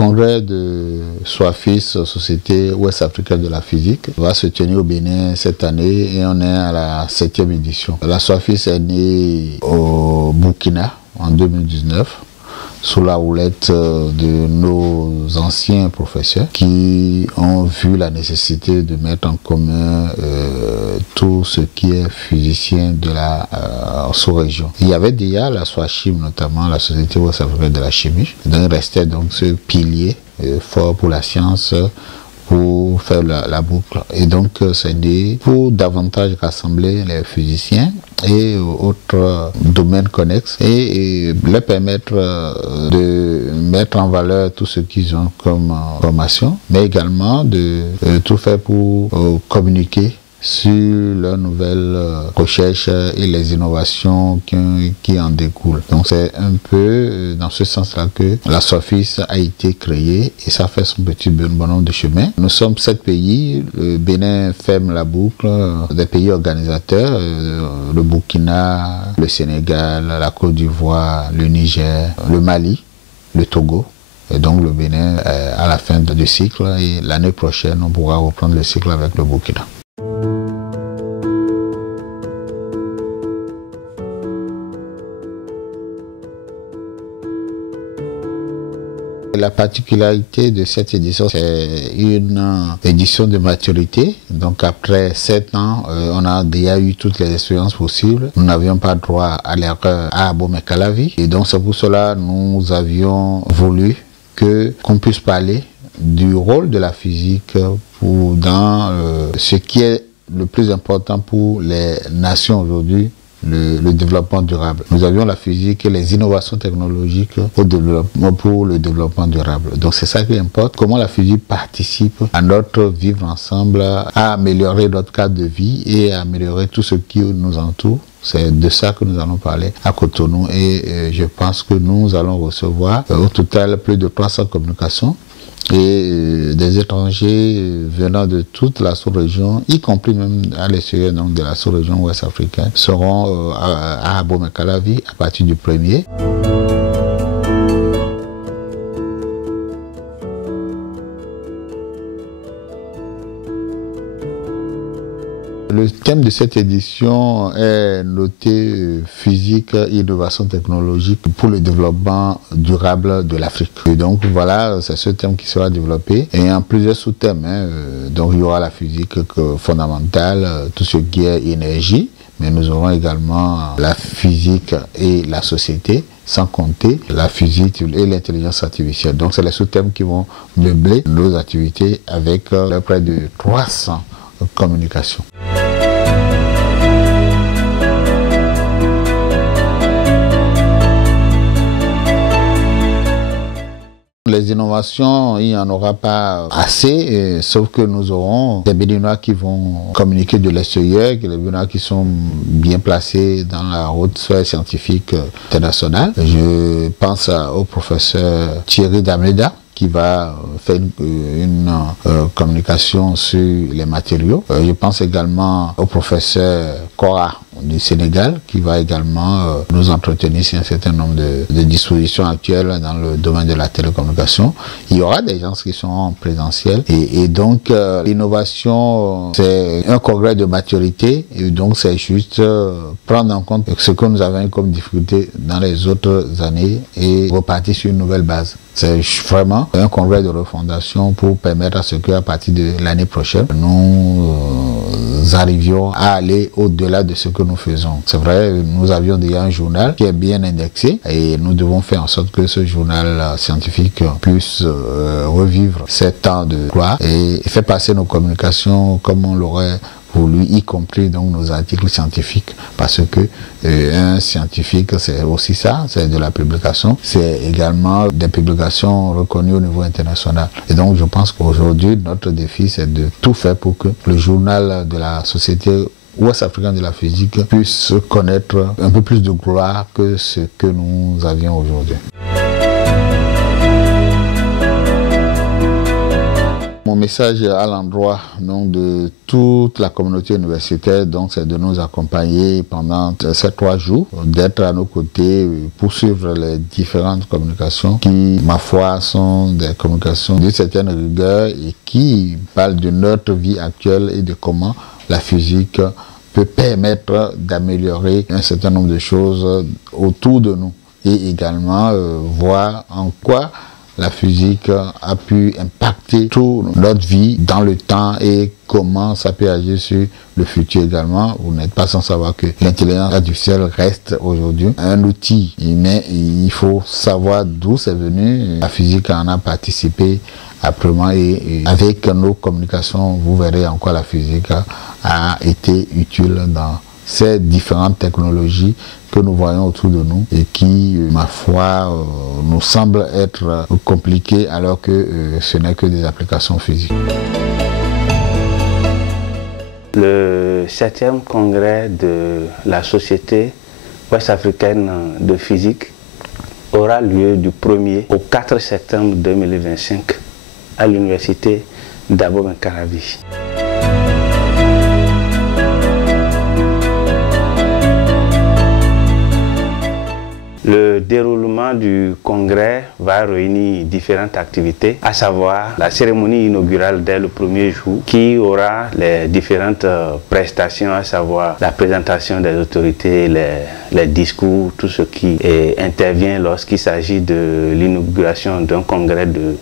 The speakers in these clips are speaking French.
congrès de SOAFIS, Société Ouest-Africaine de la Physique, va se tenir au Bénin cette année et on est à la 7e édition. La SOAFIS est née au Burkina en 2019. Sous la houlette de nos anciens professeurs qui ont vu la nécessité de mettre en commun tout ce qui est physicien de la sous-région. Il y avait déjà la SOACHIM, notamment la Société Ouest-Africaine de la Chimie. Donc il restait donc ce pilier fort pour la science, pour faire la boucle. Et donc c'est né pour davantage rassembler les physiciens et autres domaines connexes et leur permettre de mettre en valeur tout ce qu'ils ont comme formation, mais également de tout faire pour communiquer sur leurs nouvelles recherches et les innovations qui en découlent. Donc c'est un peu dans ce sens-là que la SOAFIS a été créée et ça fait son petit bonhomme de chemin. Nous sommes 7 pays, le Bénin ferme la boucle, des pays organisateurs, le Burkina, le Sénégal, la Côte d'Ivoire, le Niger, le Mali, le Togo. Et donc le Bénin à la fin du cycle et l'année prochaine on pourra reprendre le cycle avec le Burkina. La particularité de cette édition, c'est une édition de maturité. Donc après 7 ans, on a déjà eu toutes les expériences possibles. Nous n'avions pas droit à l'erreur à Abomey-Calavi. Et donc c'est pour cela que nous avions voulu qu'on puisse parler du rôle de la physique dans ce qui est le plus important pour les nations aujourd'hui, le développement durable. Nous avions la physique et les innovations technologiques pour le développement durable. Donc c'est ça qui importe, comment la physique participe à notre vivre ensemble, à améliorer notre cadre de vie et à améliorer tout ce qui nous entoure. C'est de ça que nous allons parler à Cotonou et je pense que nous allons recevoir au total plus de 300 communications et des étrangers venant de toute la sous-région, y compris même à l'extérieur de la sous-région ouest-africaine, seront à Abomey-Calavi à partir du 1er. Le thème de cette édition est noté physique et innovation technologique pour le développement durable de l'Afrique. Et donc voilà, c'est ce thème qui sera développé. Et en plusieurs sous-thèmes, donc il y aura la physique fondamentale, tout ce qui est énergie, mais nous aurons également la physique et la société, sans compter la physique et l'intelligence artificielle. Donc c'est les sous-thèmes qui vont meubler nos activités avec près de 300 communications. Les innovations, il n'y en aura pas assez, sauf que nous aurons des Béninois qui vont communiquer de l'extérieur, les Béninois qui sont bien placés dans la haute sphère scientifique internationale. Je pense au professeur Thierry Dameda, qui va faire une communication sur les matériaux. Je pense également au professeur Kora du Sénégal, qui va également nous entretenir sur un certain nombre de dispositions actuelles dans le domaine de la télécommunication. Il y aura des gens qui sont en présentiel et donc l'innovation, c'est un congrès de maturité et donc c'est juste prendre en compte ce que nous avons comme difficulté dans les autres années et repartir sur une nouvelle base. C'est vraiment un congrès de refondation pour permettre à ce qu'à partir de l'année prochaine, nous arrivions à aller au-delà de ce que nous faisons. C'est vrai, nous avions déjà un journal qui est bien indexé et nous devons faire en sorte que ce journal scientifique puisse revivre 7 ans de gloire et faire passer nos communications comme on l'aurait voulu, y compris donc nos articles scientifiques, parce que un scientifique c'est aussi ça, c'est de la publication, c'est également des publications reconnues au niveau international. Et donc je pense qu'aujourd'hui notre défi c'est de tout faire pour que le journal de la Société Ouest-Africaine de la Physique puisse connaître un peu plus de gloire que ce que nous avions aujourd'hui. Mon message à l'endroit de toute la communauté universitaire, donc, c'est de nous accompagner pendant ces 3 jours, d'être à nos côtés pour suivre les différentes communications qui, ma foi, sont des communications d'une certaine rigueur et qui parlent de notre vie actuelle et de comment la physique peut permettre d'améliorer un certain nombre de choses autour de nous et également voir en quoi la physique a pu impacter toute notre vie dans le temps et comment ça peut agir sur le futur également. Vous n'êtes pas sans savoir que l'intelligence artificielle reste aujourd'hui un outil, mais il faut savoir d'où c'est venu. La physique en a participé après-moi et avec nos communications, vous verrez en quoi la physique a été utile dans ces différentes technologies que nous voyons autour de nous et qui, ma foi, nous semblent être compliquées alors que ce n'est que des applications physiques. Le 7e congrès de la Société ouest-africaine de physique aura lieu du 1er au 4 septembre 2025 à l'université d'Abomey-Calavi. Le déroulement du congrès va réunir différentes activités, à savoir la cérémonie inaugurale dès le 1er jour, qui aura les différentes prestations, à savoir la présentation des autorités, les discours, tout ce qui intervient lorsqu'il s'agit de l'inauguration d'un congrès de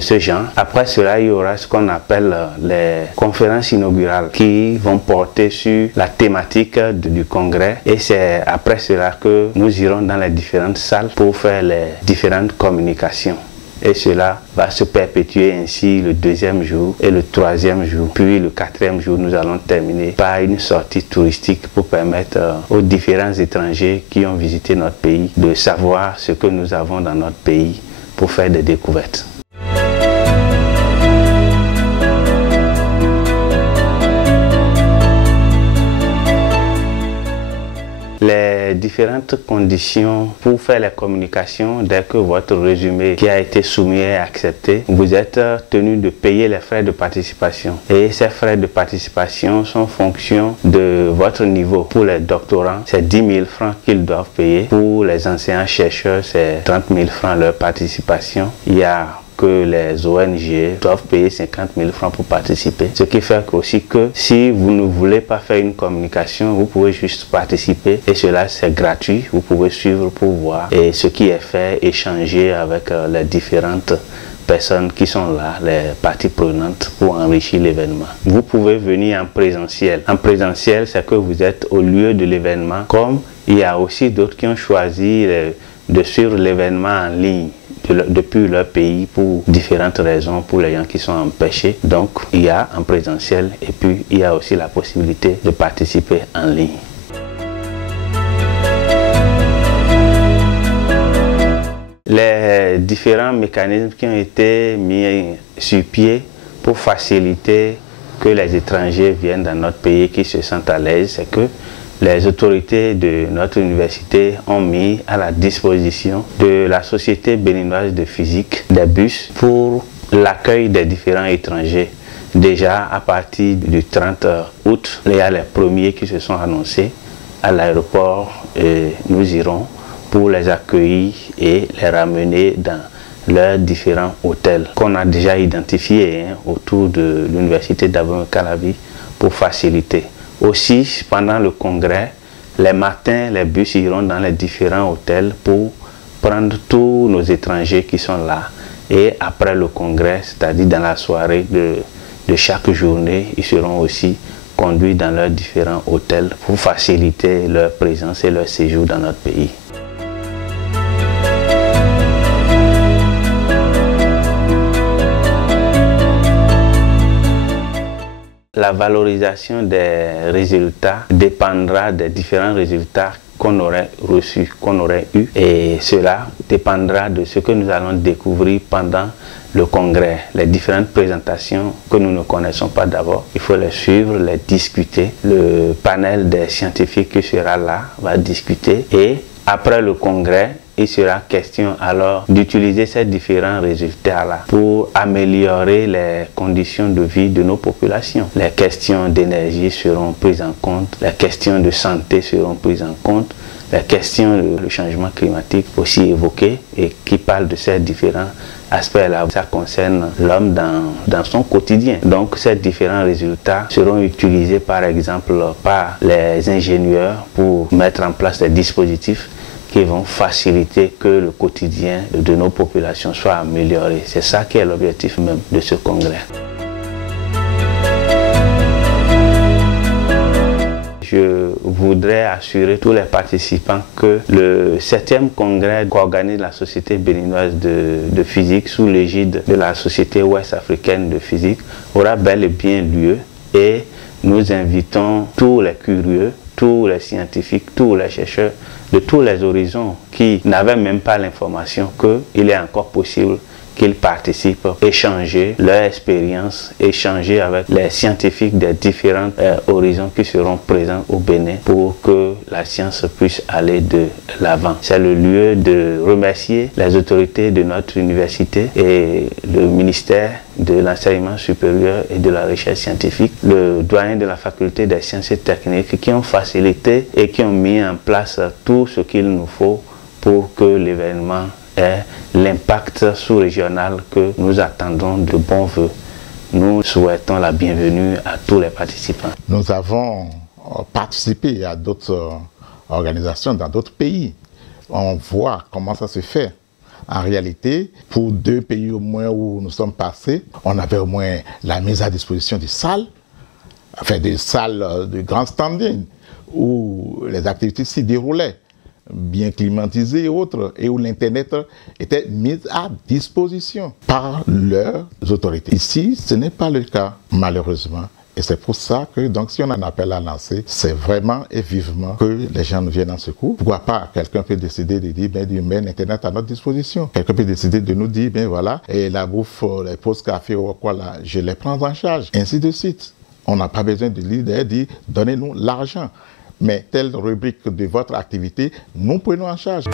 ce genre. Après cela, il y aura ce qu'on appelle les conférences inaugurales qui vont porter sur la thématique du congrès et c'est après cela que nous irons dans les différentes salles pour faire les différentes communications. Et cela va se perpétuer ainsi le 2e jour et le 3e jour. Puis le 4e jour, nous allons terminer par une sortie touristique pour permettre aux différents étrangers qui ont visité notre pays de savoir ce que nous avons dans notre pays pour faire des découvertes. Les différentes conditions pour faire les communications, dès que votre résumé qui a été soumis est accepté, vous êtes tenu de payer les frais de participation. Et ces frais de participation sont en fonction de votre niveau. Pour les doctorants, c'est 10 000 francs qu'ils doivent payer. Pour les enseignants-chercheurs, c'est 30 000 francs leur participation. Il y a que les ONG doivent payer 50 000 francs pour participer. Ce qui fait aussi que si vous ne voulez pas faire une communication, vous pouvez juste participer et cela c'est gratuit. Vous pouvez suivre pour voir et ce qui est fait, échanger avec les différentes personnes qui sont là, les parties prenantes pour enrichir l'événement. Vous pouvez venir en présentiel. En présentiel, c'est que vous êtes au lieu de l'événement, comme il y a aussi d'autres qui ont choisi de suivre l'événement en ligne depuis leur pays pour différentes raisons, pour les gens qui sont empêchés. Donc il y a en présentiel et puis il y a aussi la possibilité de participer en ligne. Les différents mécanismes qui ont été mis sur pied pour faciliter que les étrangers viennent dans notre pays qui se sentent à l'aise, c'est que les autorités de notre université ont mis à la disposition de la Société béninoise de physique des bus pour l'accueil des différents étrangers. Déjà à partir du 30 août, il y a les premiers qui se sont annoncés à l'aéroport et nous irons pour les accueillir et les ramener dans leurs différents hôtels qu'on a déjà identifiés autour de l'université d'Abomey-Calavi pour faciliter. Aussi, pendant le congrès, les matins, les bus iront dans les différents hôtels pour prendre tous nos étrangers qui sont là. Et après le congrès, c'est-à-dire dans la soirée de chaque journée, ils seront aussi conduits dans leurs différents hôtels pour faciliter leur présence et leur séjour dans notre pays. La valorisation des résultats dépendra des différents résultats qu'on aurait reçus, qu'on aurait eus. Et cela dépendra de ce que nous allons découvrir pendant le congrès. Les différentes présentations que nous ne connaissons pas d'abord, il faut les suivre, les discuter. Le panel des scientifiques qui sera là va discuter. Et après le congrès, il sera question alors d'utiliser ces différents résultats-là pour améliorer les conditions de vie de nos populations. Les questions d'énergie seront prises en compte, les questions de santé seront prises en compte, les questions du changement climatique aussi évoquées et qui parlent de ces différents aspects-là. Ça concerne l'homme dans son quotidien. Donc ces différents résultats seront utilisés par exemple par les ingénieurs pour mettre en place des dispositifs qui vont faciliter que le quotidien de nos populations soit amélioré. C'est ça qui est l'objectif même de ce congrès. Je voudrais assurer tous les participants que le 7e congrès qu'organise la Société béninoise de physique sous l'égide de la Société ouest africaine de physique aura bel et bien lieu, et nous invitons tous les curieux, tous les scientifiques, tous les chercheurs de tous les horizons qui n'avaient même pas l'information qu'il est encore possible qu'ils participent, échanger leur expérience, échanger avec les scientifiques des différents horizons qui seront présents au Bénin pour que la science puisse aller de l'avant. C'est le lieu de remercier les autorités de notre université et le ministère de l'enseignement supérieur et de la recherche scientifique, le doyen de la faculté des sciences et techniques qui ont facilité et qui ont mis en place tout ce qu'il nous faut pour que l'événement ait l'impact sous-régional que nous attendons de bon vœu. Nous souhaitons la bienvenue à tous les participants. Nous avons participé à d'autres organisations dans d'autres pays. On voit comment ça se fait. En réalité, pour 2 pays au moins où nous sommes passés, on avait au moins la mise à disposition des salles, enfin des salles de grand standing, où les activités s'y déroulaient, bien climatisées et autres, et où l'Internet était mis à disposition par leurs autorités. Ici, ce n'est pas le cas, malheureusement. Et c'est pour ça que, donc, si on a un appel à lancer, c'est vraiment et vivement que les gens nous viennent en secours. Pourquoi pas? Quelqu'un peut décider de dire, ben, l'Internet à notre disposition. Quelqu'un peut décider de nous dire, ben voilà, et la bouffe, les pauses café ou quoi là, je les prends en charge. Ainsi de suite. On n'a pas besoin de leader dire, donnez-nous l'argent. Mais telle rubrique de votre activité, nous prenons en charge.